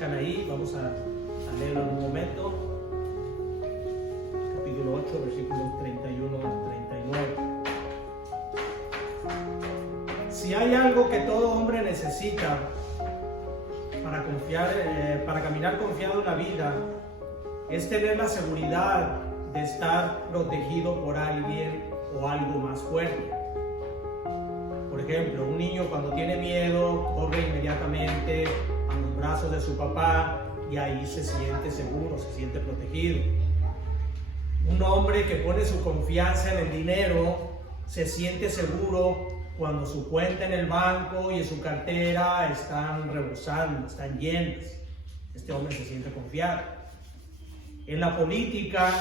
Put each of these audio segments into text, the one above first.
permanezcan ahí, vamos a leerlo en un momento. Capítulo 8, versículos 31 al 39. Si hay algo que todo hombre necesita para caminar confiado en la vida, es tener la seguridad de estar protegido por alguien o algo más fuerte. Por ejemplo, un niño cuando tiene miedo corre inmediatamente a los brazos de su papá y ahí se siente seguro, se siente protegido. Un hombre que pone su confianza en el dinero se siente seguro cuando su cuenta en el banco y en su cartera están rebosando, están llenas. Este hombre se siente confiado. En la política,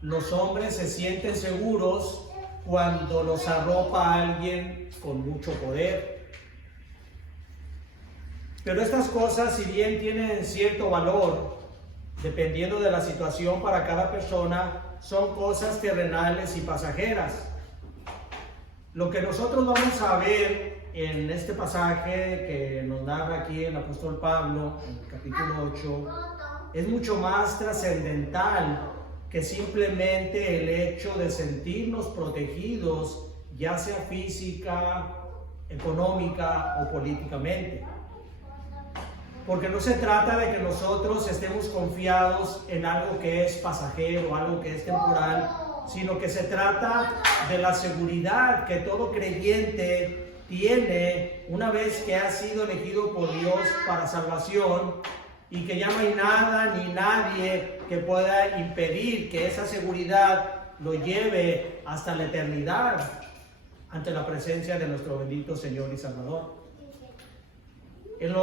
los hombres se sienten seguros cuando los arropa alguien con mucho poder. Pero estas cosas, si bien tienen cierto valor, dependiendo de la situación para cada persona, son cosas terrenales y pasajeras. Lo que nosotros vamos a ver en este pasaje que nos narra aquí el apóstol Pablo, en el capítulo 8, es mucho más trascendental que simplemente el hecho de sentirnos protegidos, ya sea física, económica o políticamente. Porque no se trata de que nosotros estemos confiados en algo que es pasajero, algo que es temporal, sino que se trata de la seguridad que todo creyente tiene una vez que ha sido elegido por Dios para salvación, y que ya no hay nada ni nadie que pueda impedir que esa seguridad lo lleve hasta la eternidad ante la presencia de nuestro bendito Señor y Salvador. En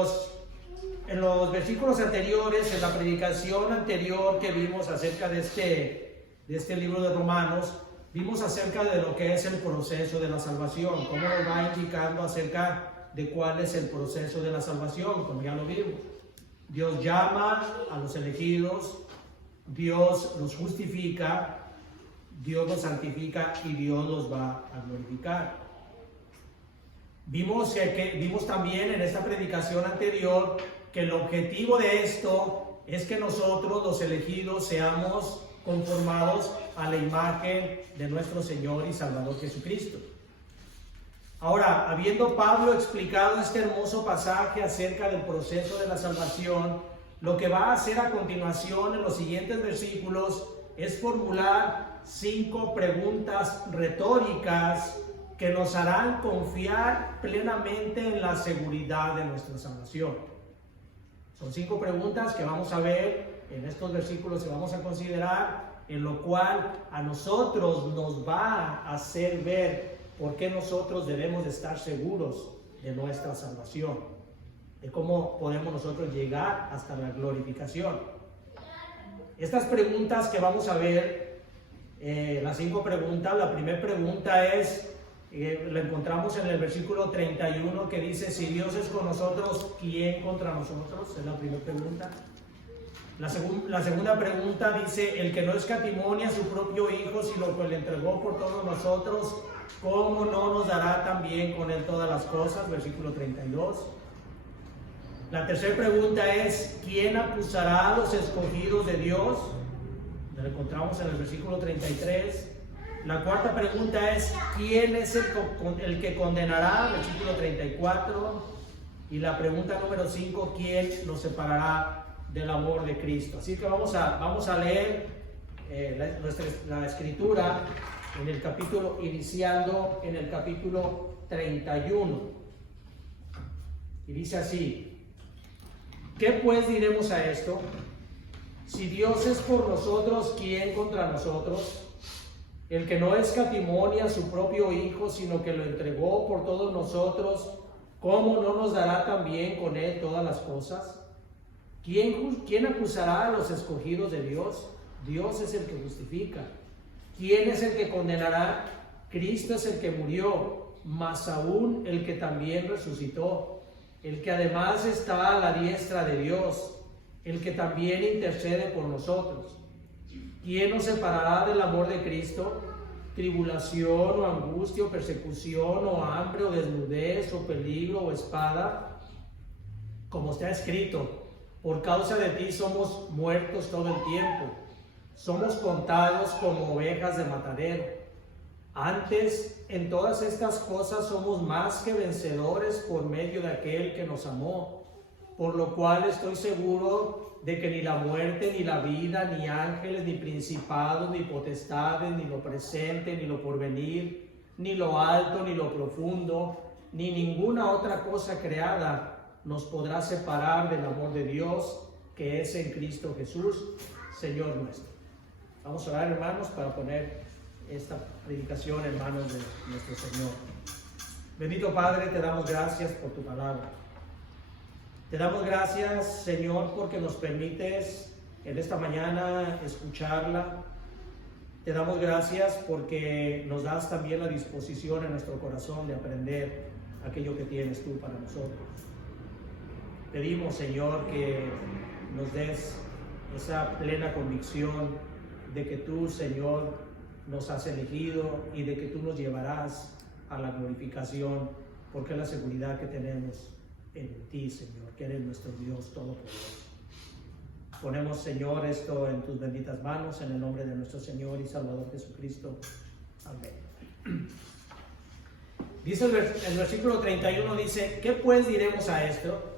los versículos anteriores, en la predicación anterior que vimos acerca de este libro de Romanos, vimos acerca de lo que es el proceso de la salvación, cómo nos va indicando acerca de cuál es el proceso de la salvación, como ya lo vimos. Dios llama a los elegidos, Dios los justifica, Dios los santifica y Dios los va a glorificar. Vimos también en esta predicación anterior que el objetivo de esto es que nosotros, los elegidos, seamos conformados a la imagen de nuestro Señor y Salvador Jesucristo. Ahora, habiendo Pablo explicado este hermoso pasaje acerca del proceso de la salvación, lo que va a hacer a continuación en los siguientes versículos es formular 5 preguntas retóricas que nos harán confiar plenamente en la seguridad de nuestra salvación. Son 5 preguntas que vamos a ver en estos versículos que vamos a considerar, en lo cual a nosotros nos va a hacer ver por qué nosotros debemos de estar seguros de nuestra salvación, de cómo podemos nosotros llegar hasta la glorificación. Estas preguntas que vamos a ver, las 5 preguntas, la primera pregunta es, la encontramos en el versículo 31 que dice: si Dios es con nosotros, ¿quién contra nosotros? Es la primera pregunta. La segunda pregunta dice: el que no escatimonia a su propio Hijo, sino que le entregó por todos nosotros, ¿cómo no nos dará también con él todas las cosas? Versículo 32. La tercera pregunta es: ¿quién acusará a los escogidos de Dios? Lo encontramos en el versículo 33. La cuarta pregunta es: ¿quién es el que condenará? Versículo 34. Y la pregunta número 5: ¿quién nos separará del amor de Cristo? Así que vamos a leer la escritura en el capítulo, iniciando en el capítulo 31. Y dice así: ¿qué pues diremos a esto? Si Dios es por nosotros, ¿quién contra nosotros? El que no escatimonia a su propio Hijo, sino que lo entregó por todos nosotros, ¿cómo no nos dará también con él todas las cosas? ¿Quién acusará a los escogidos de Dios? Dios es el que justifica. ¿Quién es el que condenará? Cristo es el que murió, más aún el que también resucitó, el que además está a la diestra de Dios, el que también intercede por nosotros. ¿Quién nos separará del amor de Cristo? ¿Tribulación o angustia o persecución o hambre o desnudez o peligro o espada? Como está escrito: Por causa de ti somos muertos todo el tiempo. Somos contados como ovejas de matadero. Antes, en todas estas cosas somos más que vencedores por medio de aquel que nos amó. Por lo cual estoy seguro de que ni la muerte, ni la vida, ni ángeles, ni principados, ni potestades, ni lo presente, ni lo porvenir, ni lo alto, ni lo profundo, ni ninguna otra cosa creada nos podrá separar del amor de Dios que es en Cristo Jesús, Señor nuestro. Vamos a orar, hermanos, para poner esta predicación en manos de nuestro Señor. Bendito Padre, te damos gracias por tu palabra. Te damos gracias, Señor, porque nos permites en esta mañana escucharla. Te damos gracias porque nos das también la disposición en nuestro corazón de aprender aquello que tienes tú para nosotros. Pedimos, Señor, que nos des esa plena convicción de que tú, Señor, nos has elegido y de que tú nos llevarás a la glorificación, porque es la seguridad que tenemos en ti, Señor, que eres nuestro Dios todopoderoso. Ponemos, Señor, esto en tus benditas manos, en el nombre de nuestro Señor y Salvador Jesucristo. Amén. Dice el versículo 31, dice, ¿qué pues diremos a esto?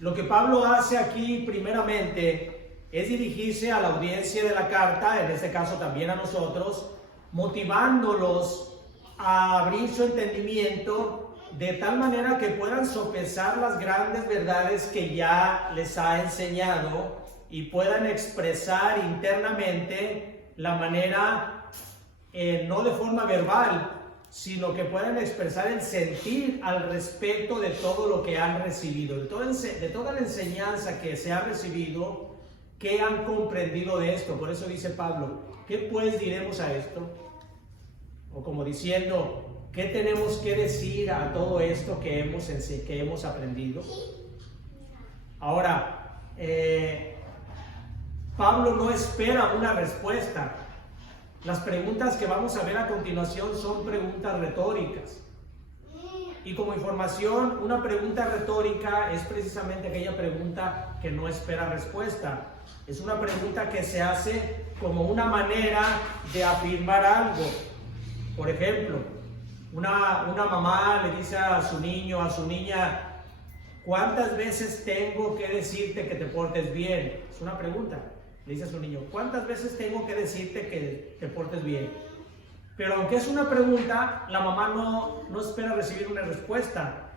Lo que Pablo hace aquí primeramente es dirigirse a la audiencia de la carta, en este caso también a nosotros, motivándolos a abrir su entendimiento de tal manera que puedan sopesar las grandes verdades que ya les ha enseñado y puedan expresar internamente la manera, no de forma verbal, sino que puedan expresar el sentir al respecto de todo lo que han recibido, de toda la enseñanza que se ha recibido, que han comprendido de esto. Por eso dice Pablo, ¿qué pues diremos a esto? O como diciendo, ¿qué tenemos que decir a todo esto que hemos aprendido? Ahora, Pablo no espera una respuesta. Las preguntas que vamos a ver a continuación son preguntas retóricas. Y como información, una pregunta retórica es precisamente aquella pregunta que no espera respuesta. Es una pregunta que se hace como una manera de afirmar algo. Por ejemplo, una mamá le dice a su niño, a su niña, ¿cuántas veces tengo que decirte que te portes bien? Es una pregunta. Le dice a su niño, ¿cuántas veces tengo que decirte que te portes bien? Pero aunque es una pregunta, la mamá no espera recibir una respuesta.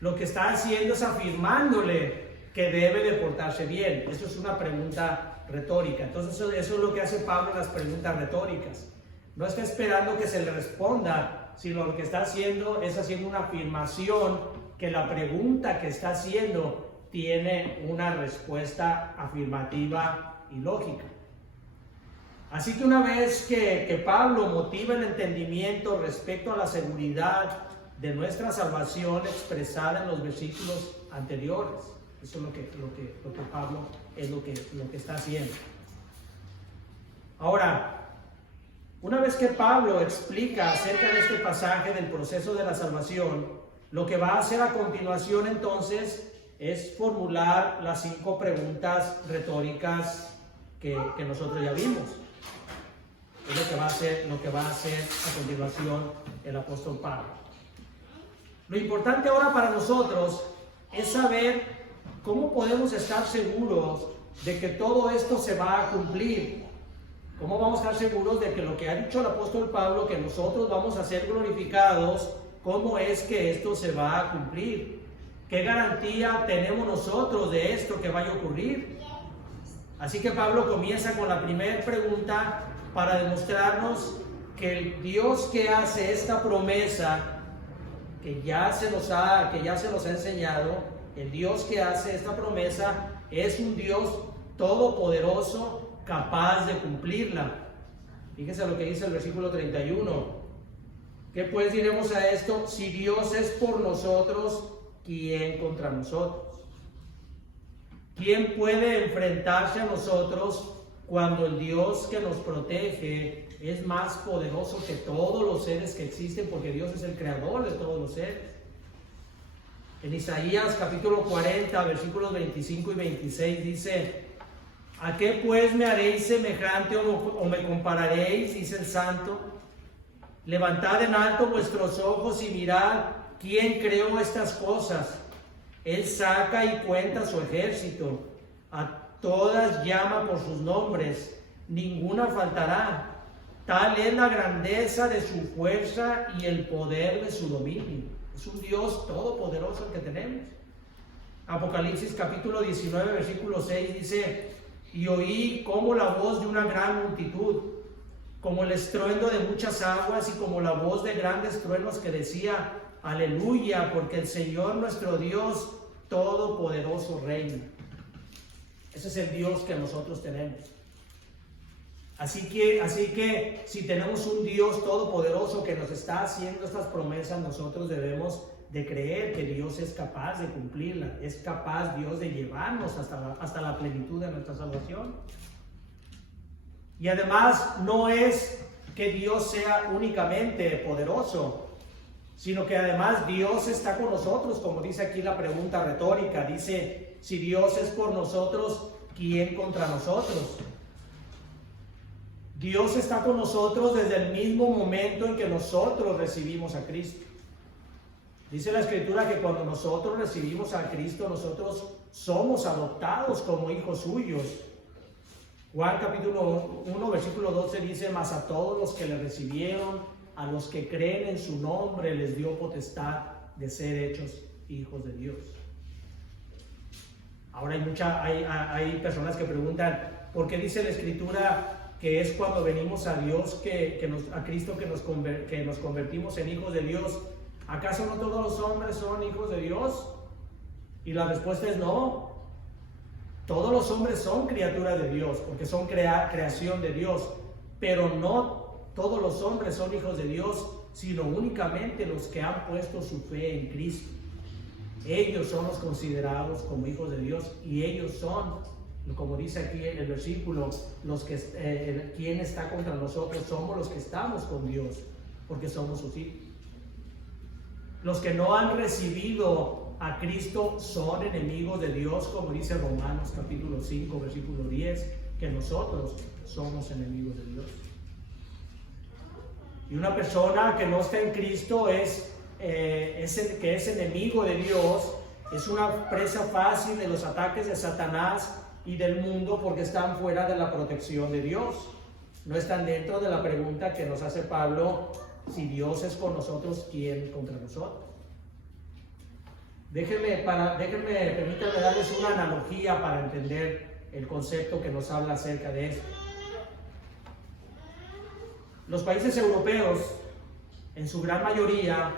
Lo que está haciendo es afirmándole que debe de portarse bien. Eso es una pregunta retórica. Entonces eso es lo que hace Pablo en las preguntas retóricas. No está esperando que se le responda, sino lo que está haciendo es haciendo una afirmación que la pregunta que está haciendo tiene una respuesta afirmativa y lógica. Así que una vez que Pablo motiva el entendimiento respecto a la seguridad de nuestra salvación expresada en los versículos anteriores, eso es lo que Pablo es lo que está haciendo. Ahora, una vez que Pablo explica acerca de este pasaje del proceso de la salvación, lo que va a hacer a continuación entonces es formular las 5 preguntas retóricas que nosotros ya vimos. Es lo que va a hacer a continuación el apóstol Pablo. Lo importante ahora para nosotros es saber cómo podemos estar seguros de que todo esto se va a cumplir. ¿Cómo vamos a estar seguros de que lo que ha dicho el apóstol Pablo, que nosotros vamos a ser glorificados, cómo es que esto se va a cumplir? ¿Qué garantía tenemos nosotros de esto que vaya a ocurrir? Así que Pablo comienza con la primera pregunta para demostrarnos que el Dios que hace esta promesa, que ya se nos ha enseñado, el Dios que hace esta promesa es un Dios todopoderoso, capaz de cumplirla. Fíjense lo que dice el versículo 31. ¿Qué pues diremos a esto? Si Dios es por nosotros, ¿quién contra nosotros? ¿Quién puede enfrentarse a nosotros cuando el Dios que nos protege es más poderoso que todos los seres que existen? Porque Dios es el creador de todos los seres. En Isaías capítulo 40, versículos 25 y 26 dice: ¿a qué pues me haréis semejante o me compararéis? Dice el Santo. Levantad en alto vuestros ojos y mirad quién creó estas cosas. Él saca y cuenta su ejército, a todas llama por sus nombres, ninguna faltará. Tal es la grandeza de su fuerza y el poder de su dominio. Es un Dios todopoderoso el que tenemos. Apocalipsis capítulo 19, versículo 6 dice: y oí como la voz de una gran multitud, como el estruendo de muchas aguas y como la voz de grandes truenos que decía: aleluya, porque el Señor nuestro Dios todopoderoso reina. Ese es el Dios que nosotros tenemos. Así que si tenemos un Dios todopoderoso que nos está haciendo estas promesas, nosotros debemos de creer que Dios es capaz de cumplirla. Es capaz Dios de llevarnos hasta la plenitud de nuestra salvación. Y además no es que Dios sea únicamente poderoso, sino que además Dios está con nosotros, como dice aquí la pregunta retórica. Dice: si Dios es por nosotros, ¿quién contra nosotros? Dios está con nosotros desde el mismo momento en que nosotros recibimos a Cristo. Dice la Escritura que cuando nosotros recibimos a Cristo, nosotros somos adoptados como hijos suyos. Juan capítulo 1, versículo 12 dice: mas a todos los que le recibieron, a los que creen en su nombre, les dio potestad de ser hechos hijos de Dios. Ahora hay personas que preguntan: ¿por qué dice la Escritura que es cuando venimos a Dios, a Cristo, que nos convertimos en hijos de Dios? ¿Acaso no todos los hombres son hijos de Dios? Y la respuesta es no. Todos los hombres son criaturas de Dios, porque son creación de Dios, pero no todos los hombres son hijos de Dios, sino únicamente los que han puesto su fe en Cristo. Ellos son los considerados como hijos de Dios, y ellos son, como dice aquí en el versículo, ¿quién está contra nosotros? Somos los que estamos con Dios, porque somos sus hijos. Los que no han recibido a Cristo son enemigos de Dios, como dice Romanos capítulo 5, versículo 10, que nosotros somos enemigos de Dios. Y una persona que no está en Cristo que es enemigo de Dios, es una presa fácil de los ataques de Satanás y del mundo, porque están fuera de la protección de Dios. No están dentro de la pregunta que nos hace Pablo: si Dios es con nosotros, ¿quién contra nosotros? Permítanme darles una analogía para entender el concepto que nos habla acerca de esto. Los países europeos, en su gran mayoría,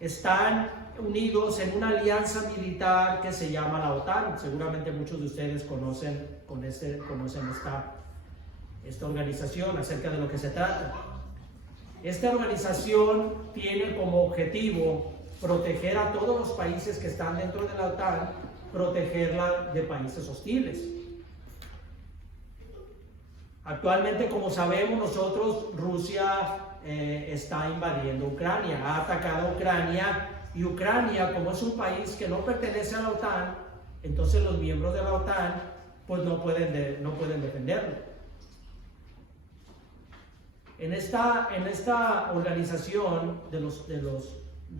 están unidos en una alianza militar que se llama la OTAN. Seguramente muchos de ustedes conocen esta organización, acerca de lo que se trata. Esta organización tiene como objetivo proteger a todos los países que están dentro de la OTAN, protegerla de países hostiles. Actualmente, como sabemos nosotros, Rusia está invadiendo Ucrania, ha atacado a Ucrania, y Ucrania, como es un país que no pertenece a la OTAN, entonces los miembros de la OTAN pues no pueden defenderlo. En esta organización de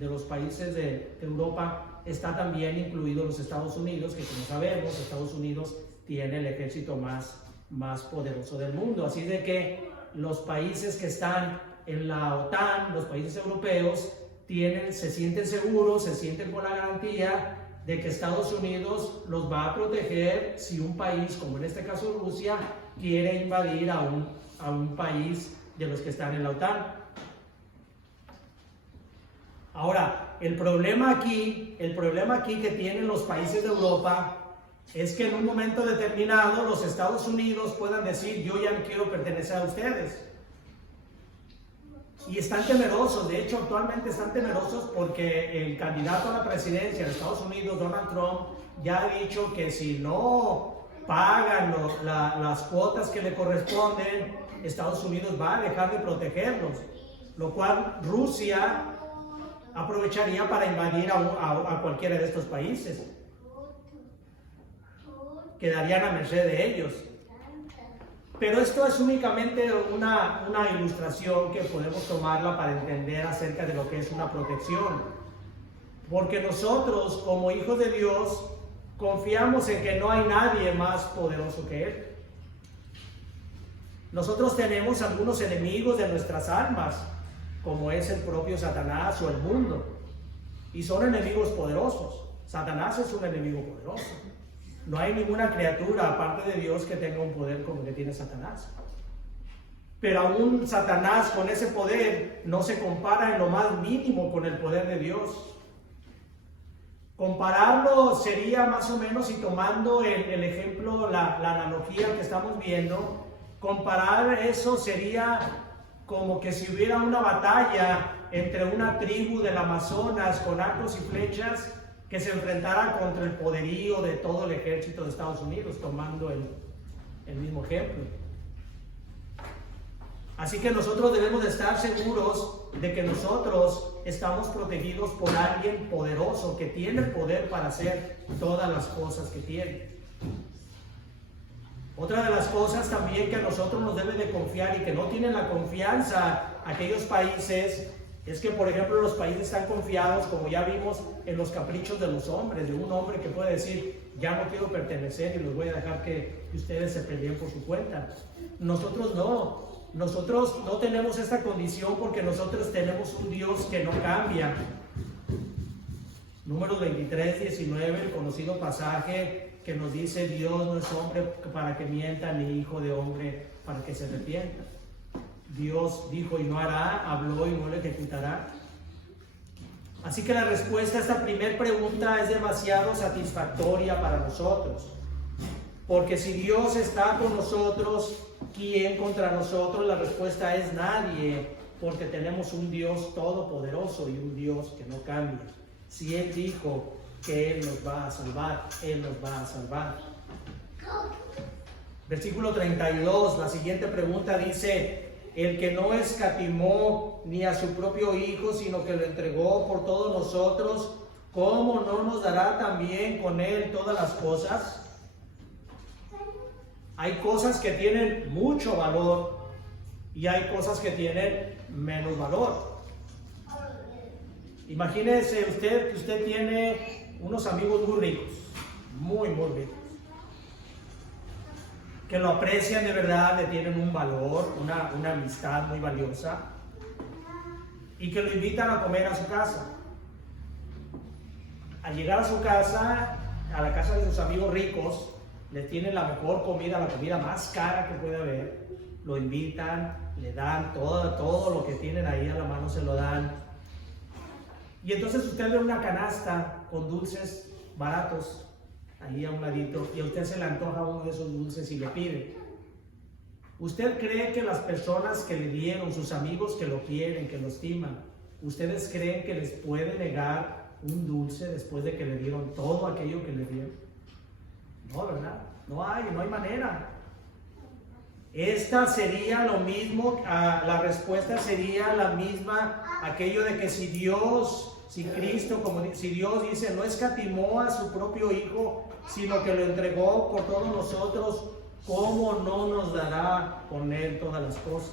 los países de Europa está también incluido los Estados Unidos, que como sabemos, Estados Unidos tiene el ejército más poderoso del mundo. Así de que los países que están en la OTAN, los países europeos, se sienten seguros, se sienten con la garantía de que Estados Unidos los va a proteger si un país, como en este caso Rusia, quiere invadir a un país de los que están en la OTAN. Ahora, el problema aquí que tienen los países de Europa es que en un momento determinado los Estados Unidos puedan decir: yo ya no quiero pertenecer a ustedes. Y están temerosos, de hecho actualmente están temerosos, porque el candidato a la presidencia de Estados Unidos, Donald Trump, ya ha dicho que si no pagan las cuotas que le corresponden, Estados Unidos va a dejar de protegerlos, lo cual Rusia aprovecharía para invadir a cualquiera de estos países. Quedarían a merced de ellos. Pero esto es únicamente una ilustración que podemos tomarla para entender acerca de lo que es una protección. Porque nosotros, como hijos de Dios, confiamos en que no hay nadie más poderoso que Él. Nosotros tenemos algunos enemigos de nuestras almas, como es el propio Satanás o el mundo. Y son enemigos poderosos. Satanás es un enemigo poderoso. No hay ninguna criatura aparte de Dios que tenga un poder como el que tiene Satanás. Pero aún Satanás con ese poder no se compara en lo más mínimo con el poder de Dios. Compararlo sería más o menos, y tomando el ejemplo, la analogía que estamos viendo, comparar eso sería como que si hubiera una batalla entre una tribu del Amazonas con arcos y flechas que se enfrentara contra el poderío de todo el ejército de Estados Unidos, tomando el mismo ejemplo. Así que nosotros debemos de estar seguros de que nosotros estamos protegidos por alguien poderoso que tiene el poder para hacer todas las cosas que tiene. Otra de las cosas también que a nosotros nos debe de confiar y que no tienen la confianza aquellos países es que, por ejemplo, los países están confiados, como ya vimos, en los caprichos de los hombres, de un hombre que puede decir, ya no quiero pertenecer y los voy a dejar que ustedes se peleen por su cuenta. Nosotros no. Nosotros no tenemos esta condición porque nosotros tenemos un Dios que no cambia. Números 23, 19, el conocido pasaje que nos dice, Dios no es hombre para que mienta, ni hijo de hombre para que se arrepienta. Dios dijo y no hará, habló y no lo ejecutará. Así que la respuesta a esta primera pregunta es demasiado satisfactoria para nosotros. Porque si Dios está con nosotros, ¿quién contra nosotros? La respuesta es nadie, porque tenemos un Dios todopoderoso y un Dios que no cambia. Si Él dijo que Él nos va a salvar, Él nos va a salvar. Versículo 32, la siguiente pregunta dice, el que no escatimó ni a su propio Hijo, sino que lo entregó por todos nosotros, ¿cómo no nos dará también con Él todas las cosas? Hay cosas que tienen mucho valor y hay cosas que tienen menos valor. Imagínese usted que usted tiene unos amigos muy ricos, muy ricos, que lo aprecian de verdad, le tienen un valor, una amistad muy valiosa, y que lo invitan a comer a su casa. Al llegar a su casa, a la casa de sus amigos ricos, les tienen la mejor comida, la comida más cara que puede haber, lo invitan, le dan todo lo que tienen ahí a la mano, se lo dan. Y entonces usted ve una canasta con dulces baratos ahí a un ladito y a usted se le antoja uno de esos dulces y le pide. ¿Usted cree que las personas que le dieron, sus amigos que lo quieren, que lo estiman, ustedes creen que les puede negar un dulce después de que le dieron todo aquello que le dieron? No, ¿verdad? No hay manera. Esta sería lo mismo, la respuesta sería la misma, aquello de que si Dios, si Cristo, si Dios dice, no escatimó a su propio Hijo, sino que lo entregó por todos nosotros, ¿cómo no nos dará con Él todas las cosas?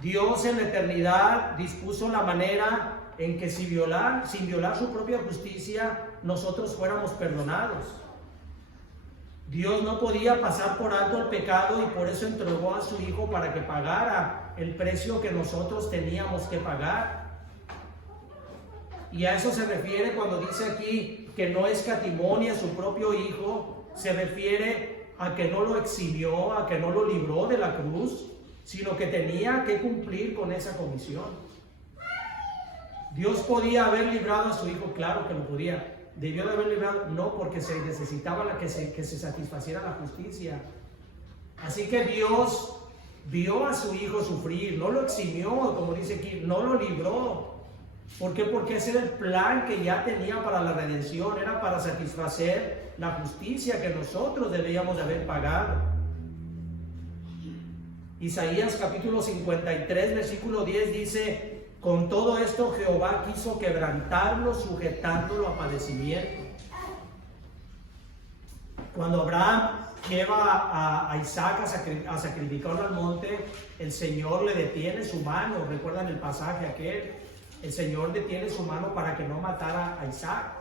Dios en la eternidad dispuso la manera en que sin violar su propia justicia, nosotros fuéramos perdonados. Dios no podía pasar por alto el pecado y por eso entregó a su Hijo para que pagara el precio que nosotros teníamos que pagar. Y a eso se refiere cuando dice aquí que no escatimó ni a su propio Hijo, se refiere a que no lo eximió, a que no lo libró de la cruz, sino que tenía que cumplir con esa comisión. Dios podía haber librado a su Hijo, claro que lo podía. Debió de haber librado, no, porque se necesitaba que se satisfaciera la justicia. Así que Dios vio a su Hijo sufrir, no lo eximió, como dice aquí, no lo libró. ¿Por qué? Porque ese era el plan que ya tenía para la redención, era para satisfacer la justicia que nosotros debíamos de haber pagado. Isaías capítulo 53, versículo 10 dice: con todo esto Jehová quiso quebrantarlo, sujetándolo a padecimiento. Cuando Abraham lleva a Isaac a sacrificarlo al monte, el Señor le detiene su mano. ¿Recuerdan el pasaje aquel? El Señor detiene su mano para que no matara a Isaac.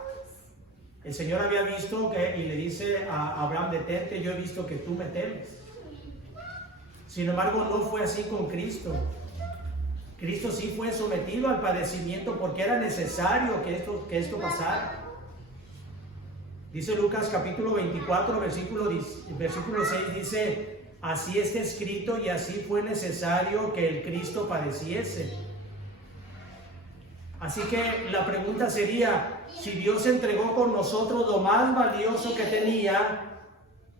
El Señor había visto y le dice a Abraham: detente, yo he visto que tú me temes. Sin embargo, no fue así con Cristo. Cristo sí fue sometido al padecimiento porque era necesario que esto pasara. Dice Lucas capítulo 24, versículo 6, dice: así está escrito y así fue necesario que el Cristo padeciese. Así que la pregunta sería: si Dios entregó con nosotros lo más valioso que tenía,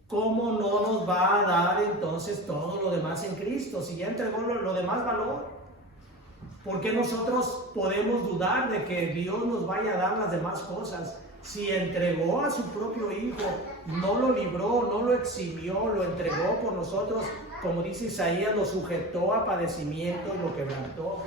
¿cómo no nos va a dar entonces todo lo demás en Cristo? Si ya entregó lo demás valor, ¿por qué nosotros podemos dudar de que Dios nos vaya a dar las demás cosas? Si entregó a su propio Hijo, no lo libró, no lo eximió, lo entregó por nosotros, como dice Isaías, lo sujetó a padecimiento y lo quebrantó.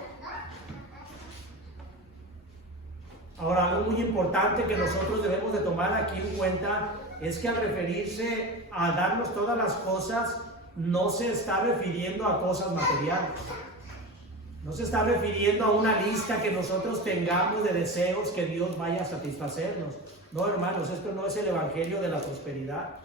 Ahora, algo muy importante que nosotros debemos de tomar aquí en cuenta es que al referirse a darnos todas las cosas, no se está refiriendo a cosas materiales. No se está refiriendo a una lista que nosotros tengamos de deseos que Dios vaya a satisfacernos. No, hermanos, esto no es el evangelio de la prosperidad.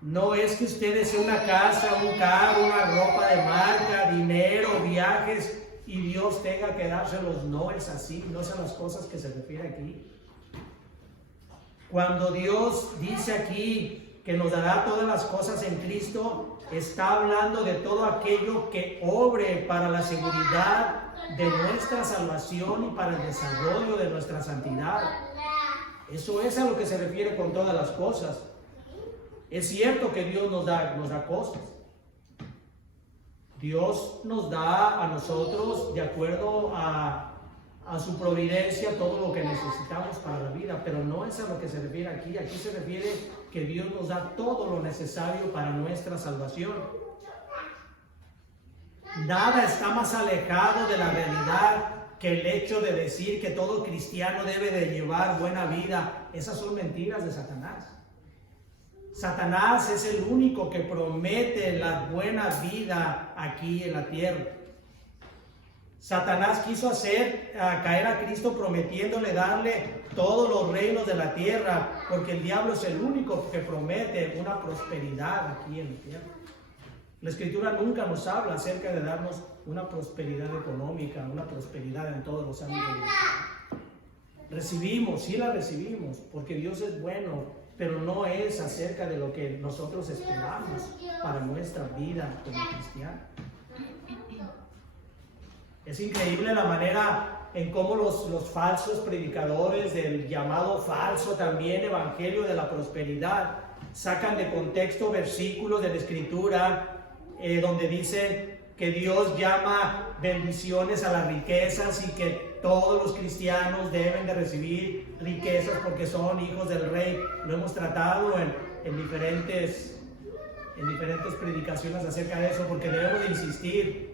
No es que usted desee una casa, un carro, una ropa de marca, dinero, viajes, y Dios tenga que dárselos. No es así, no son las cosas que se refiere aquí. Cuando Dios dice aquí que nos dará todas las cosas en Cristo, está hablando de todo aquello que obre para la seguridad de nuestra salvación y para el desarrollo de nuestra santidad. Eso es a lo que se refiere con todas las cosas. Es cierto que Dios nos da cosas. Dios nos da a nosotros, de acuerdo a su providencia, todo lo que necesitamos para la vida, pero no es a lo que se refiere aquí. Aquí se refiere que Dios nos da todo lo necesario para nuestra salvación. Nada está más alejado de la realidad que el hecho de decir que todo cristiano debe de llevar buena vida. Esas son mentiras de Satanás. Satanás es el único que promete la buena vida aquí en la tierra. Satanás quiso hacer caer a Cristo prometiéndole darle todos los reinos de la tierra, porque el diablo es el único que promete una prosperidad aquí en la tierra. La Escritura nunca nos habla acerca de darnos una prosperidad económica, una prosperidad en todos los ámbitos de la vida. Recibimos, sí la recibimos, porque Dios es bueno, pero no es acerca de lo que nosotros esperamos para nuestra vida como cristianos. Es increíble la manera en cómo los falsos predicadores del llamado falso también evangelio de la prosperidad sacan de contexto versículos de la Escritura donde dicen que Dios llama bendiciones a las riquezas y que todos los cristianos deben de recibir riquezas porque son hijos del Rey. Lo hemos tratado en diferentes predicaciones acerca de eso, porque debemos de insistir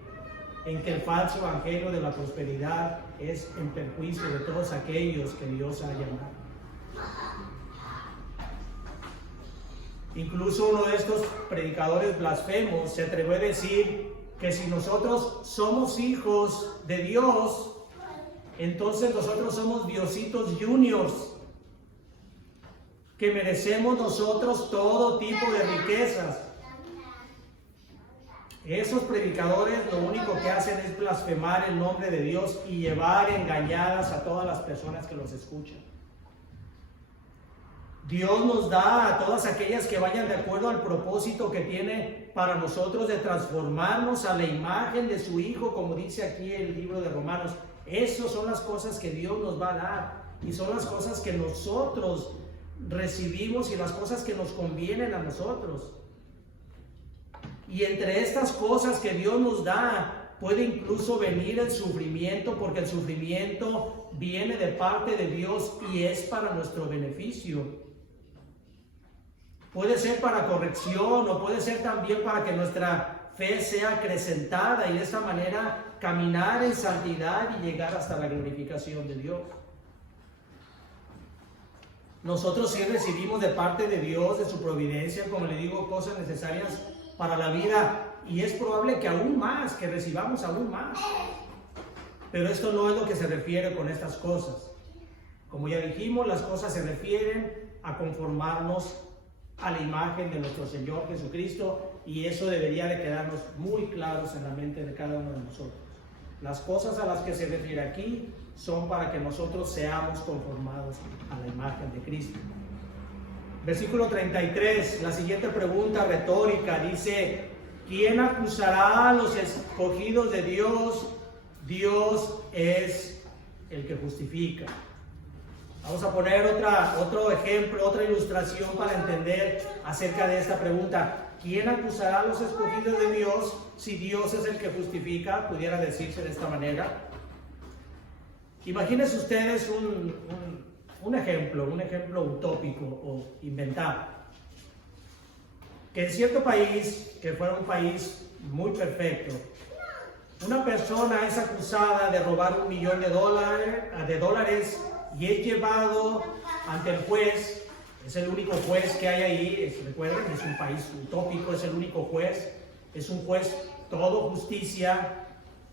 en que el falso evangelio de la prosperidad es en perjuicio de todos aquellos que Dios ha llamado. Incluso uno de estos predicadores blasfemos se atrevió a decir que si nosotros somos hijos de Dios, entonces nosotros somos Diositos Juniors, que merecemos nosotros todo tipo de riquezas. Esos predicadores lo único que hacen es blasfemar el nombre de Dios y llevar engañadas a todas las personas que los escuchan. Dios nos da a todas aquellas que vayan de acuerdo al propósito que tiene para nosotros de transformarnos a la imagen de su Hijo, como dice aquí el libro de Romanos. Esas son las cosas que Dios nos va a dar y son las cosas que nosotros recibimos y las cosas que nos convienen a nosotros. Y entre estas cosas que Dios nos da puede incluso venir el sufrimiento, porque el sufrimiento viene de parte de Dios y es para nuestro beneficio. Puede ser para corrección o puede ser también para que nuestra fe sea acrecentada y de esta manera caminar en santidad y llegar hasta la glorificación de Dios. Nosotros sí recibimos de parte de Dios, de su providencia, como le digo, cosas necesarias para la vida, y es probable que aún más, que recibamos aún más. Pero esto no es lo que se refiere con estas cosas. Como ya dijimos, las cosas se refieren a conformarnos a la imagen de nuestro Señor Jesucristo, y eso debería de quedarnos muy claros en la mente de cada uno de nosotros. Las cosas a las que se refiere aquí son para que nosotros seamos conformados a la imagen de Cristo. Versículo 33, la siguiente pregunta retórica dice: ¿quién acusará a los escogidos de Dios? Dios es el que justifica. Vamos a poner otro ejemplo, otra ilustración para entender acerca de esta pregunta. ¿Quién acusará a los escogidos de Dios si Dios es el que justifica? Pudiera decirse de esta manera. Imagínense ustedes un ejemplo utópico o inventado. Que en cierto país, que fuera un país muy perfecto, una persona es acusada de robar $1 millón de dólares y es llevado ante el juez. Es el único juez que hay ahí. Recuerden, es un país utópico, es el único juez. Es un juez todo justicia,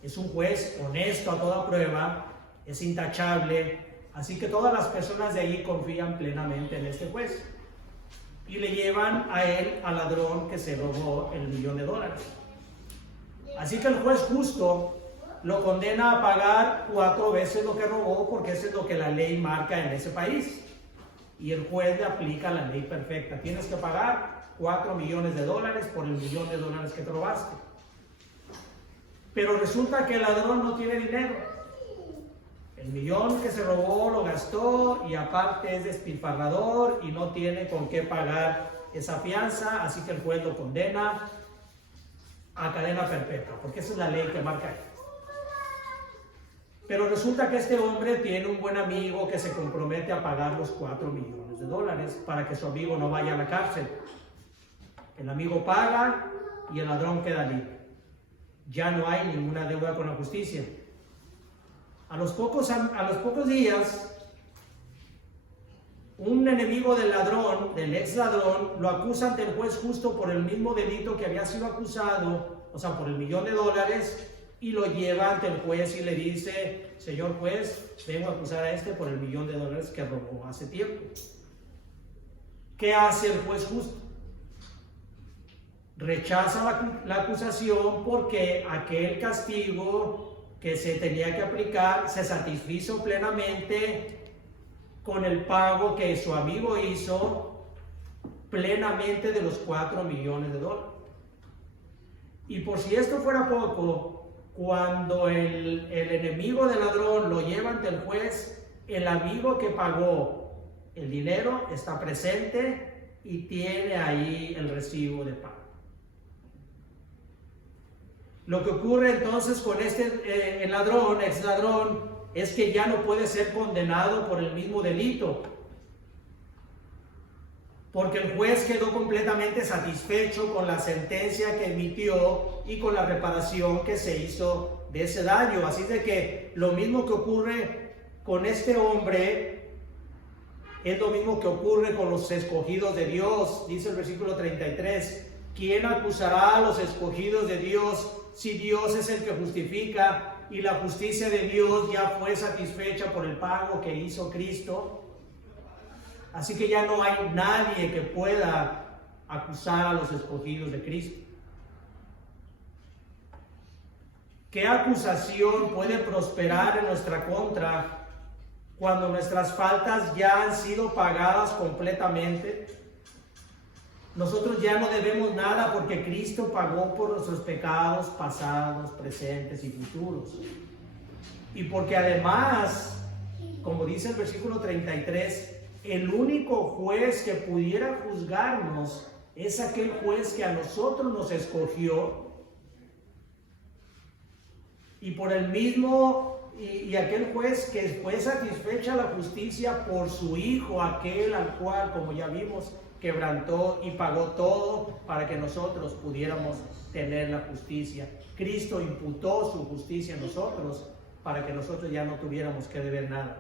es un juez honesto a toda prueba, es intachable. Así que todas las personas de ahí confían plenamente en este juez. Y le llevan a él, al ladrón que se robó $1 millón. Así que el juez justo lo condena a pagar 4 veces lo que robó, porque eso es lo que la ley marca en ese país. Y el juez le aplica la ley perfecta. Tienes que pagar $4 millones por el $1 millón que te robaste. Pero resulta que el ladrón no tiene dinero. El $1 millón que se robó lo gastó, y aparte es despilfarrador y no tiene con qué pagar esa fianza. Así que el juez lo condena a cadena perpetua, porque esa es la ley que marca ahí. Pero resulta que este hombre tiene un buen amigo que se compromete a pagar los $4 millones para que su amigo no vaya a la cárcel. El amigo paga y el ladrón queda libre. Ya no hay ninguna deuda con la justicia. A los pocos días, un enemigo del ladrón, del ex ladrón, lo acusa ante el juez justo por el mismo delito que había sido acusado, o sea, por el $1 millón, y lo lleva ante el juez y le dice: señor juez, vengo a acusar a este por el $1 millón que robó hace tiempo. ¿Qué hace el juez justo? Rechaza la acusación, porque aquel castigo que se tenía que aplicar se satisfizo plenamente con el pago que su amigo hizo plenamente de los $4 millones. Y por si esto fuera poco, cuando el enemigo del ladrón lo lleva ante el juez, el amigo que pagó el dinero está presente y tiene ahí el recibo de pago. Lo que ocurre entonces con el ladrón, ex ladrón, es que ya no puede ser condenado por el mismo delito, porque el juez quedó completamente satisfecho con la sentencia que emitió y con la reparación que se hizo de ese daño. Así de que lo mismo que ocurre con este hombre es lo mismo que ocurre con los escogidos de Dios. Dice el versículo 33: ¿quién acusará a los escogidos de Dios si Dios es el que justifica, y la justicia de Dios ya fue satisfecha por el pago que hizo Cristo? Así que ya no hay nadie que pueda acusar a los escogidos de Cristo. ¿Qué acusación puede prosperar en nuestra contra cuando nuestras faltas ya han sido pagadas completamente? Nosotros ya no debemos nada, porque Cristo pagó por nuestros pecados pasados, presentes y futuros. Y porque además, como dice el versículo 33, el único juez que pudiera juzgarnos es aquel juez que a nosotros nos escogió, y por el mismo, y aquel juez que fue satisfecha la justicia por su Hijo, aquel al cual, como ya vimos, quebrantó y pagó todo para que nosotros pudiéramos tener la justicia. Cristo imputó su justicia en nosotros para que nosotros ya no tuviéramos que deber nada.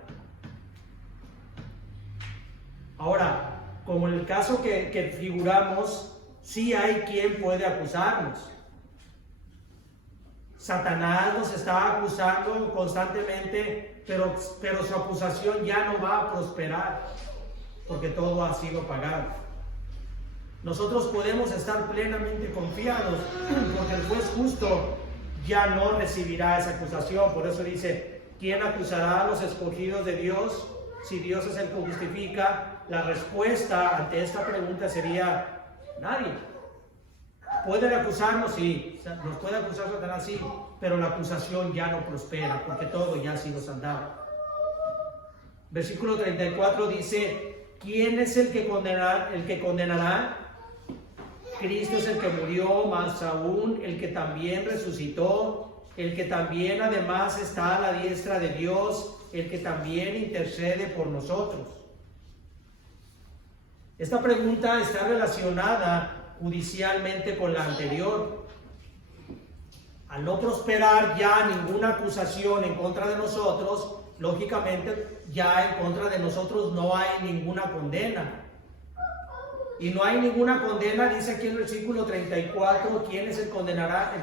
Ahora, como en el caso que figuramos, sí hay quien puede acusarnos. Satanás nos está acusando constantemente, pero su acusación ya no va a prosperar, porque todo ha sido pagado. Nosotros podemos estar plenamente confiados, porque el juez justo ya no recibirá esa acusación. Por eso dice, ¿quién acusará a los escogidos de Dios si Dios es el que justifica? La respuesta ante esta pregunta sería, nadie. ¿Pueden acusarnos? Sí. ¿Nos puede acusar Satanás? Sí. Pero la acusación ya no prospera, porque todo ya ha sido saldado. Versículo 34 dice, ¿quién es el que condenará? Cristo es el que murió, más aún el que también resucitó, el que también además está a la diestra de Dios, el que también intercede por nosotros. Esta pregunta está relacionada judicialmente con la anterior. Al no prosperar ya ninguna acusación en contra de nosotros, lógicamente ya en contra de nosotros no hay ninguna condena. Y no hay ninguna condena, dice aquí en el versículo 34, ¿quién es el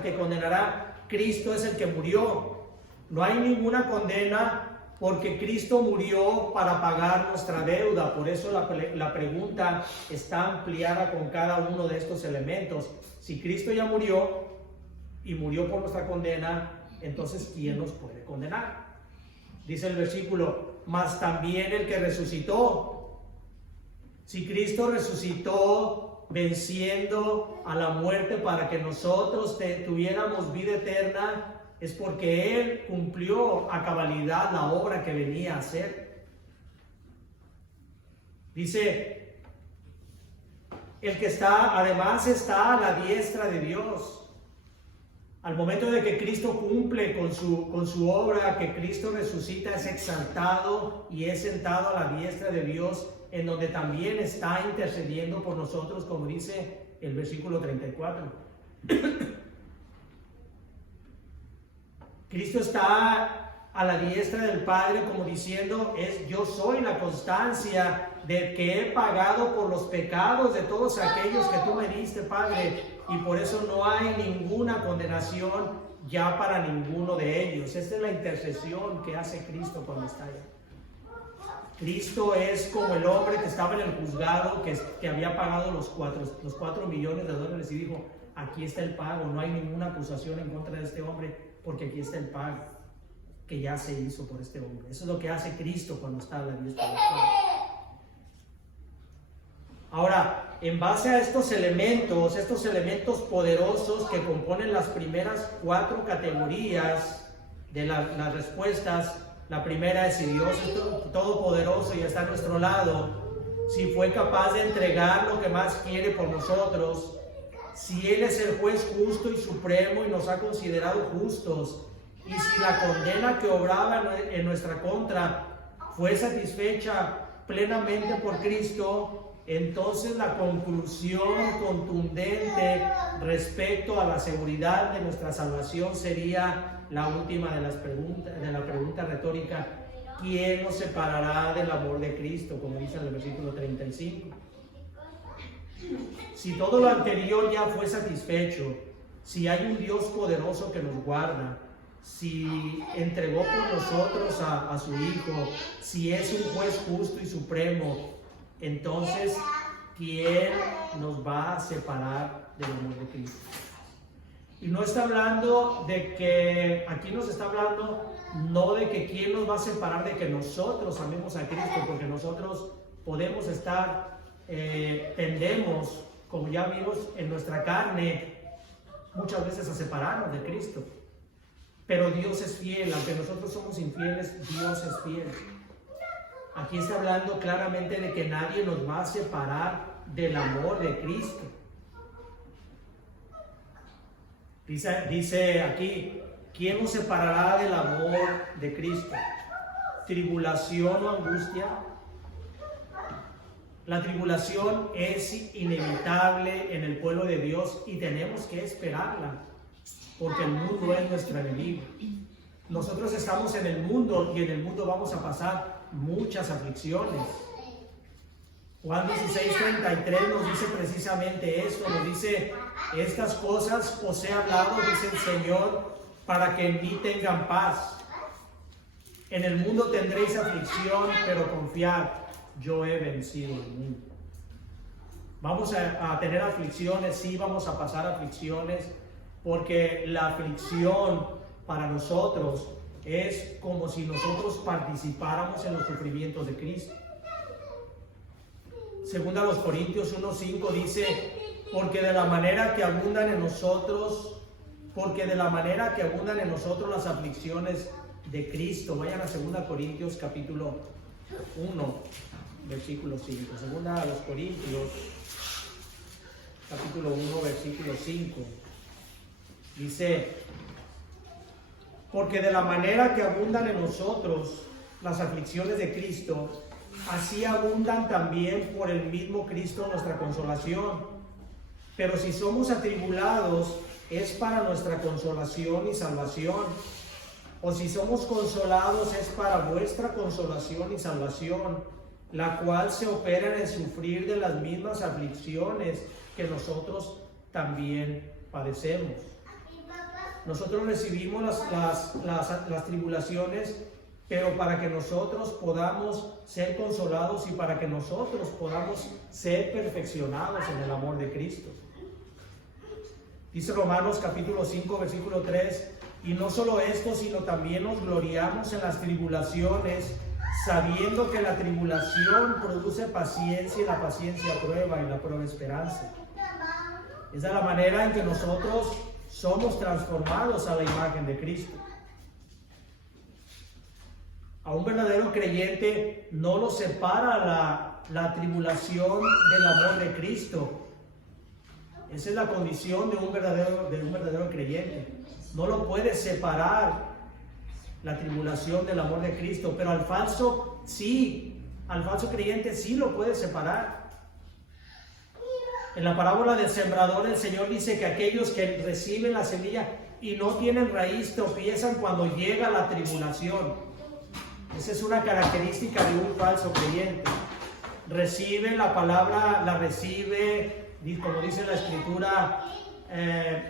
que condenará? Cristo es el que murió. No hay ninguna condena porque Cristo murió para pagar nuestra deuda. Por eso la pregunta está ampliada con cada uno de estos elementos. Si Cristo ya murió y murió por nuestra condena, entonces ¿quién nos puede condenar? Dice el versículo, mas también el que resucitó. Si Cristo resucitó venciendo a la muerte para que nosotros tuviéramos vida eterna, es porque Él cumplió a cabalidad la obra que venía a hacer. Dice, el que además está a la diestra de Dios. Al momento de que Cristo cumple con su obra, que Cristo resucita, es exaltado y es sentado a la diestra de Dios, en donde también está intercediendo por nosotros, como dice el versículo 34. Cristo está a la diestra del Padre como diciendo, yo soy la constancia de que he pagado por los pecados de todos aquellos que tú me diste, Padre, y por eso no hay ninguna condenación ya para ninguno de ellos. Esta es la intercesión que hace Cristo cuando está allá. Cristo es como el hombre que estaba en el juzgado, que había pagado los 4 millones de dólares y dijo, aquí está el pago, no hay ninguna acusación en contra de este hombre, porque aquí está el pago que ya se hizo por este hombre. Eso es lo que hace Cristo cuando está a la diestra del Padre. Ahora, en base a estos elementos poderosos que componen las primeras 4 categorías de las respuestas, la primera es si Dios es todopoderoso y está a nuestro lado, si fue capaz de entregar lo que más quiere por nosotros, si Él es el juez justo y supremo y nos ha considerado justos, y si la condena que obraba en nuestra contra fue satisfecha plenamente por Cristo, entonces la conclusión contundente respecto a la seguridad de nuestra salvación sería la última de la pregunta retórica: ¿quién nos separará del amor de Cristo? Como dice en el versículo 35. Si todo lo anterior ya fue satisfecho, si hay un Dios poderoso que nos guarda, si entregó por nosotros a su Hijo, si es un juez justo y supremo, entonces ¿quién nos va a separar del amor de Cristo? Y no está hablando de que, aquí nos está hablando no de que quién nos va a separar de que nosotros amemos a Cristo, porque nosotros podemos estar, tendemos, como ya vimos, en nuestra carne muchas veces a separarnos de Cristo. Pero Dios es fiel, aunque nosotros somos infieles, Dios es fiel. Aquí está hablando claramente de que nadie nos va a separar del amor de Cristo. Dice aquí, ¿quién nos separará del amor de Cristo? ¿Tribulación o angustia? La tribulación es inevitable en el pueblo de Dios y tenemos que esperarla, porque el mundo es nuestro enemigo. Nosotros estamos en el mundo y en el mundo vamos a pasar muchas aflicciones. Juan 16:33 nos dice precisamente esto, nos dice: estas cosas os he hablado, dice el Señor, para que en mí tengan paz. En el mundo tendréis aflicción, pero confiad, yo he vencido el mundo. Vamos a tener aflicciones, sí, vamos a pasar aflicciones, porque la aflicción para nosotros es como si nosotros participáramos en los sufrimientos de Cristo. Segunda a los Corintios 1:5 dice: porque de la manera que abundan en nosotros las aflicciones de Cristo. Vayan a 2 Corintios capítulo 1, versículo 5. Segunda a los Corintios capítulo 1, versículo 5. Dice: porque de la manera que abundan en nosotros las aflicciones de Cristo, así abundan también por el mismo Cristo nuestra consolación. Pero si somos atribulados, es para nuestra consolación y salvación. O si somos consolados, es para vuestra consolación y salvación, la cual se opera en el sufrir de las mismas aflicciones que nosotros también padecemos. Nosotros recibimos las tribulaciones, pero para que nosotros podamos ser consolados y para que nosotros podamos ser perfeccionados en el amor de Cristo. Dice Romanos capítulo 5, versículo 3: y no solo esto, sino también nos gloriamos en las tribulaciones, sabiendo que la tribulación produce paciencia, y la paciencia prueba, y la prueba esperanza. Esa es la manera en que nosotros somos transformados a la imagen de Cristo. A un verdadero creyente no lo separa la tribulación del amor de Cristo. Esa es la condición de un verdadero creyente. No lo puede separar la tribulación del amor de Cristo, pero al falso creyente sí lo puede separar. En la parábola del sembrador, el Señor dice que aquellos que reciben la semilla y no tienen raíz tropiezan cuando llega la tribulación. Esa es una característica de un falso creyente. Recibe la palabra, la recibe, como dice la Escritura,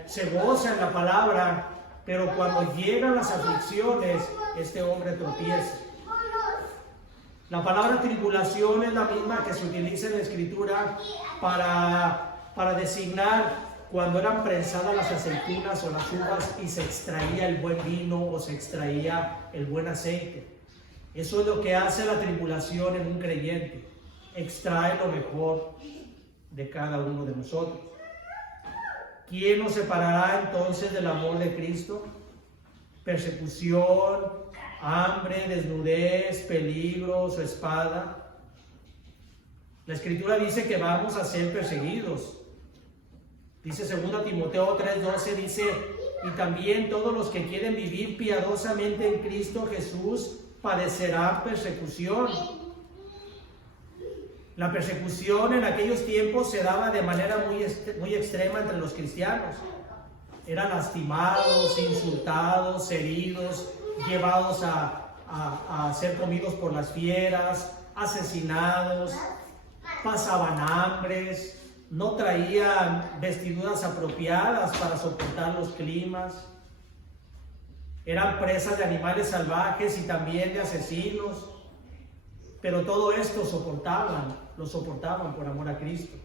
se goza en la palabra, pero cuando llegan las aflicciones, este hombre tropieza. La palabra tribulación es la misma que se utiliza en la Escritura para designar cuando eran prensadas las aceitunas o las uvas y se extraía el buen vino o se extraía el buen aceite. Eso es lo que hace la tribulación en un creyente. Extrae lo mejor de cada uno de nosotros. ¿Quién nos separará entonces del amor de Cristo? Persecución, hambre, desnudez, peligros o espada. La Escritura dice que vamos a ser perseguidos. Dice 2 Timoteo 3:12, dice: y también todos los que quieren vivir piadosamente en Cristo Jesús padecerán persecución. La persecución en aquellos tiempos se daba de manera muy extrema entre los cristianos. Eran lastimados, insultados, heridos, llevados a ser comidos por las fieras, asesinados, pasaban hambres, no traían vestiduras apropiadas para soportar los climas, eran presas de animales salvajes y también de asesinos, pero todo esto lo soportaban por amor a Cristo.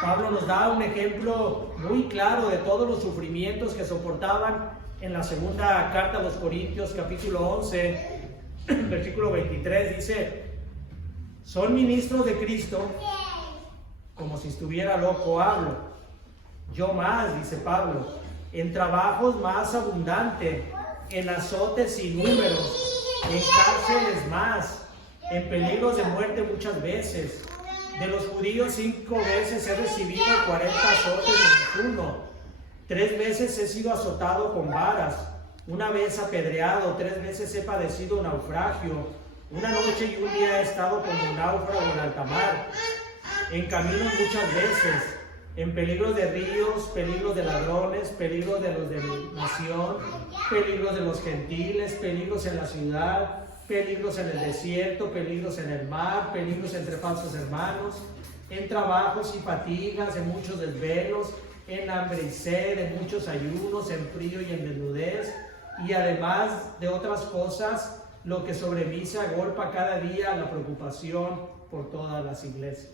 Pablo nos da un ejemplo muy claro de todos los sufrimientos que soportaban en la segunda carta a los Corintios, capítulo 11, versículo 23, dice: son ministros de Cristo, como si estuviera loco hablo. Yo más, dice Pablo, en trabajos más abundante, en azotes sin números, en cárceles más, en peligros de muerte muchas veces. De los judíos 5 veces he recibido 40 azotes en uno. 3 veces he sido azotado con varas, 1 vez apedreado, 3 veces he padecido naufragio, Una noche y un día he estado como náufrago en alta mar, en camino muchas veces, en peligros de ríos, peligros de ladrones, peligros de los de mi nación, peligros de los gentiles, peligros en la ciudad, peligros en el desierto, peligros en el mar, peligros entre falsos hermanos, en trabajos y fatigas, en muchos desvelos, en hambre y sed, en muchos ayunos, en frío y en desnudez, y además de otras cosas, lo que sobre mí se agolpa cada día, la preocupación por todas las iglesias.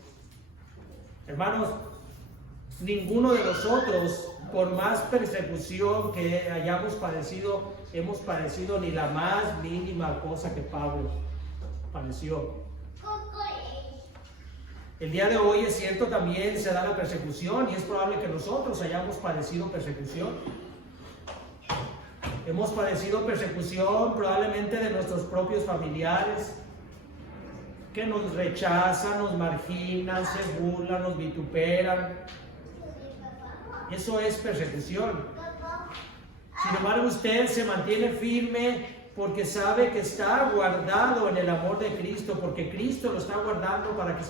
Hermanos, ninguno de nosotros, por más persecución que hayamos padecido, hemos padecido ni la más mínima cosa que Pablo padeció. El día de hoy es cierto, también se da la persecución y es probable que nosotros hayamos padecido persecución. Hemos padecido persecución probablemente de nuestros propios familiares, que nos rechazan, nos marginan, se burlan, nos vituperan. Eso es persecución. Sin embargo, usted se mantiene firme porque sabe que está guardado en el amor de Cristo, porque Cristo lo está guardando para que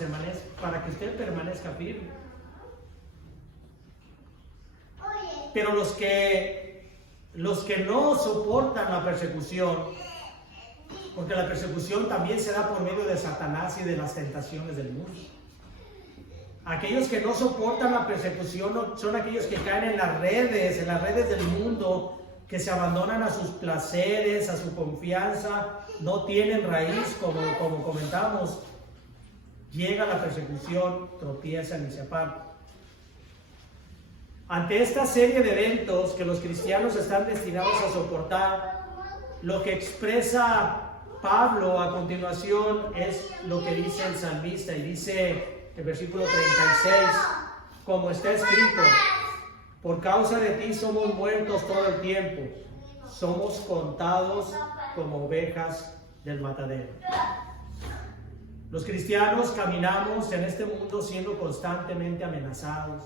usted permanezca firme. Pero los que no soportan la persecución, porque la persecución también se da por medio de Satanás y de las tentaciones del mundo. Aquellos que no soportan la persecución son aquellos que caen en las redes del mundo, que se abandonan a sus placeres, a su confianza, no tienen raíz, como comentamos. Llega la persecución, tropiezan y se apartan. Ante esta serie de eventos que los cristianos están destinados a soportar, lo que expresa Pablo a continuación es lo que dice el salmista, y dice el versículo 36, como está escrito: por causa de ti somos muertos todo el tiempo, somos contados como ovejas del matadero. Los cristianos caminamos en este mundo siendo constantemente amenazados,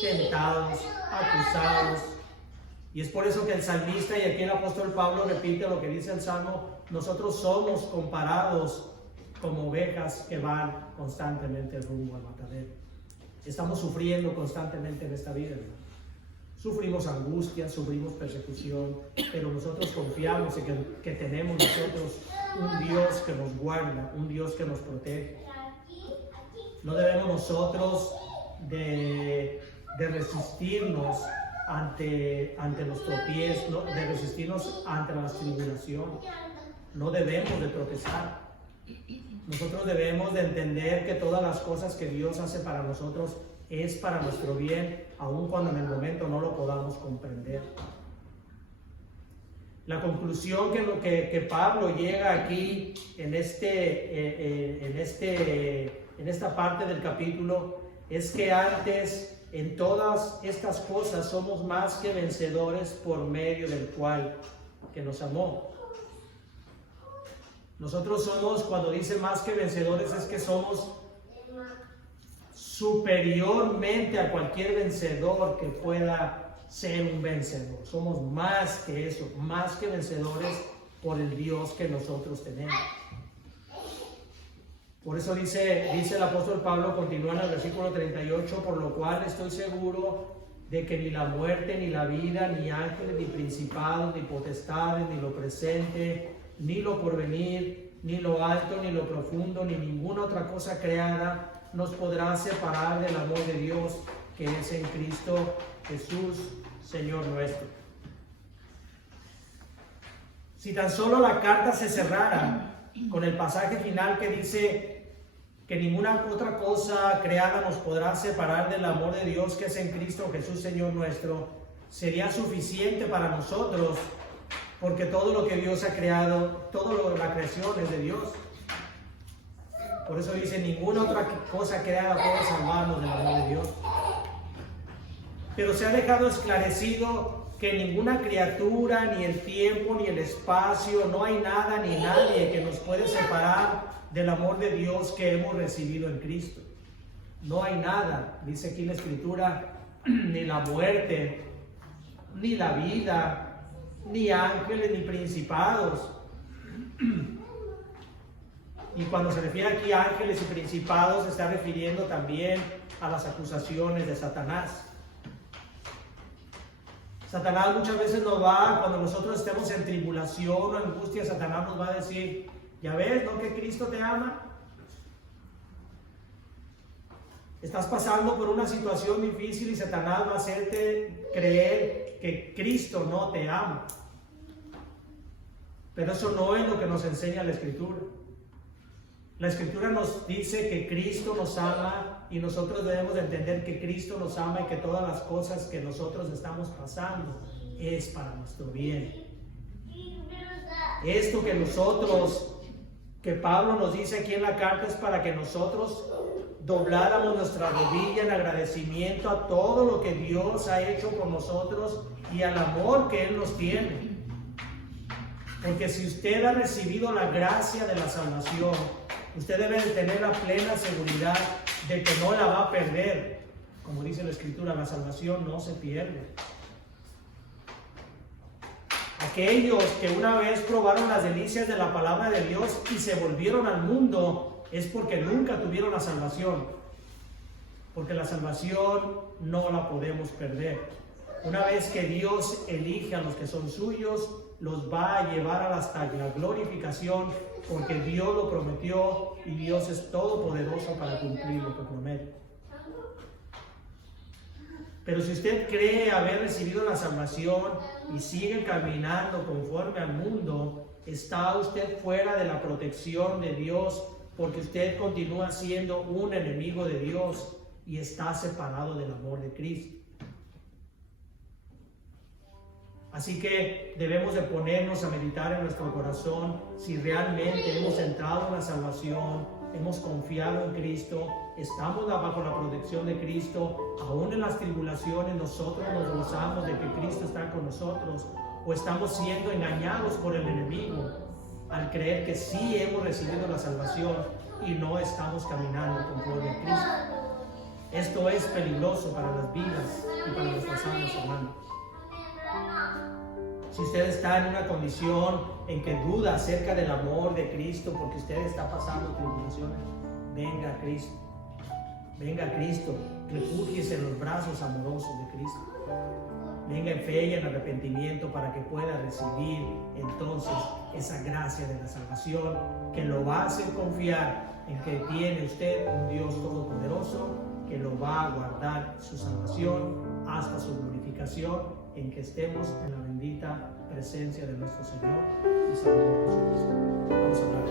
tentados, acusados. Y es por eso que el salmista y aquí el apóstol Pablo repite lo que dice el Salmo: nosotros somos comparados como ovejas que van constantemente rumbo al matadero. Estamos sufriendo constantemente en esta vida, ¿verdad? Sufrimos angustia, sufrimos persecución, pero nosotros confiamos en que tenemos nosotros un Dios que nos guarda, un Dios que nos protege. No debemos nosotros de resistirnos ante los tropiezos, ¿no? De resistirnos ante la tribulación. No debemos de tropezar. Nosotros debemos de entender que todas las cosas que Dios hace para nosotros es para nuestro bien, aun cuando en el momento no lo podamos comprender. La conclusión que Pablo llega aquí en esta parte del capítulo es que antes, en todas estas cosas, somos más que vencedores por medio del cual que nos amó. Nosotros somos, cuando dice más que vencedores, es que somos superiormente a cualquier vencedor que pueda ser un vencedor. Somos más que eso, más que vencedores por el Dios que nosotros tenemos. Por eso dice el apóstol Pablo, continúa en el versículo 38, por lo cual estoy seguro de que ni la muerte, ni la vida, ni ángeles, ni principados, ni potestades, ni lo presente, ni lo porvenir, ni lo alto, ni lo profundo, ni ninguna otra cosa creada nos podrá separar del amor de Dios que es en Cristo Jesús, Señor nuestro. Si tan solo la carta se cerrara con el pasaje final que dice que ninguna otra cosa creada nos podrá separar del amor de Dios que es en Cristo Jesús, Señor nuestro, sería suficiente para nosotros, porque todo lo que Dios ha creado, la creación es de Dios. Por eso dice, ninguna otra cosa creada puede salvarnos del amor de Dios. Pero se ha dejado esclarecido que ninguna criatura, ni el tiempo, ni el espacio, no hay nada ni nadie que nos puede separar del amor de Dios que hemos recibido en Cristo. No hay nada, dice aquí la Escritura, ni la muerte, ni la vida, ni ángeles, ni principados, Y cuando se refiere aquí a ángeles y principados, se está refiriendo también a las acusaciones de Satanás. Satanás muchas veces nos va, cuando nosotros estemos en tribulación o angustia, Satanás nos va a decir, ya ves, ¿no que Cristo te ama? Estás pasando por una situación difícil y Satanás va a hacerte creer que Cristo no te ama. Pero eso no es lo que nos enseña la Escritura. La Escritura nos dice que Cristo nos ama y nosotros debemos de entender que Cristo nos ama y que todas las cosas que nosotros estamos pasando es para nuestro bien. Esto que Pablo nos dice aquí en la carta es para que nosotros dobláramos nuestra rodilla en agradecimiento a todo lo que Dios ha hecho por nosotros y al amor que Él nos tiene. Porque si usted ha recibido la gracia de la salvación, usted debe de tener la plena seguridad de que no la va a perder. Como dice la Escritura, la salvación no se pierde. Aquellos que una vez probaron las delicias de la palabra de Dios y se volvieron al mundo, es porque nunca tuvieron la salvación. Porque la salvación no la podemos perder. Una vez que Dios elige a los que son suyos, los va a llevar hasta la glorificación, porque Dios lo prometió y Dios es todopoderoso para cumplir lo que promete. Pero si usted cree haber recibido la salvación y sigue caminando conforme al mundo, está usted fuera de la protección de Dios, porque usted continúa siendo un enemigo de Dios y está separado del amor de Cristo. Así que debemos de ponernos a meditar en nuestro corazón si realmente hemos entrado en la salvación, hemos confiado en Cristo, estamos bajo la protección de Cristo, aún en las tribulaciones nosotros nos gozamos de que Cristo está con nosotros, o estamos siendo engañados por el enemigo al creer que sí hemos recibido la salvación y no estamos caminando conforme a Cristo. Esto es peligroso para las vidas y para nuestras almas, hermanos. Si usted está en una condición en que duda acerca del amor de Cristo porque usted está pasando tribulaciones, venga a Cristo. Venga a Cristo, refúgiese en los brazos amorosos de Cristo. Venga en fe y en arrepentimiento para que pueda recibir entonces esa gracia de la salvación que lo va a hacer confiar en que tiene usted un Dios todopoderoso que lo va a guardar su salvación hasta su glorificación, en que estemos en la bendita presencia de nuestro Señor y Salvador Jesucristo. Vamos a hablar.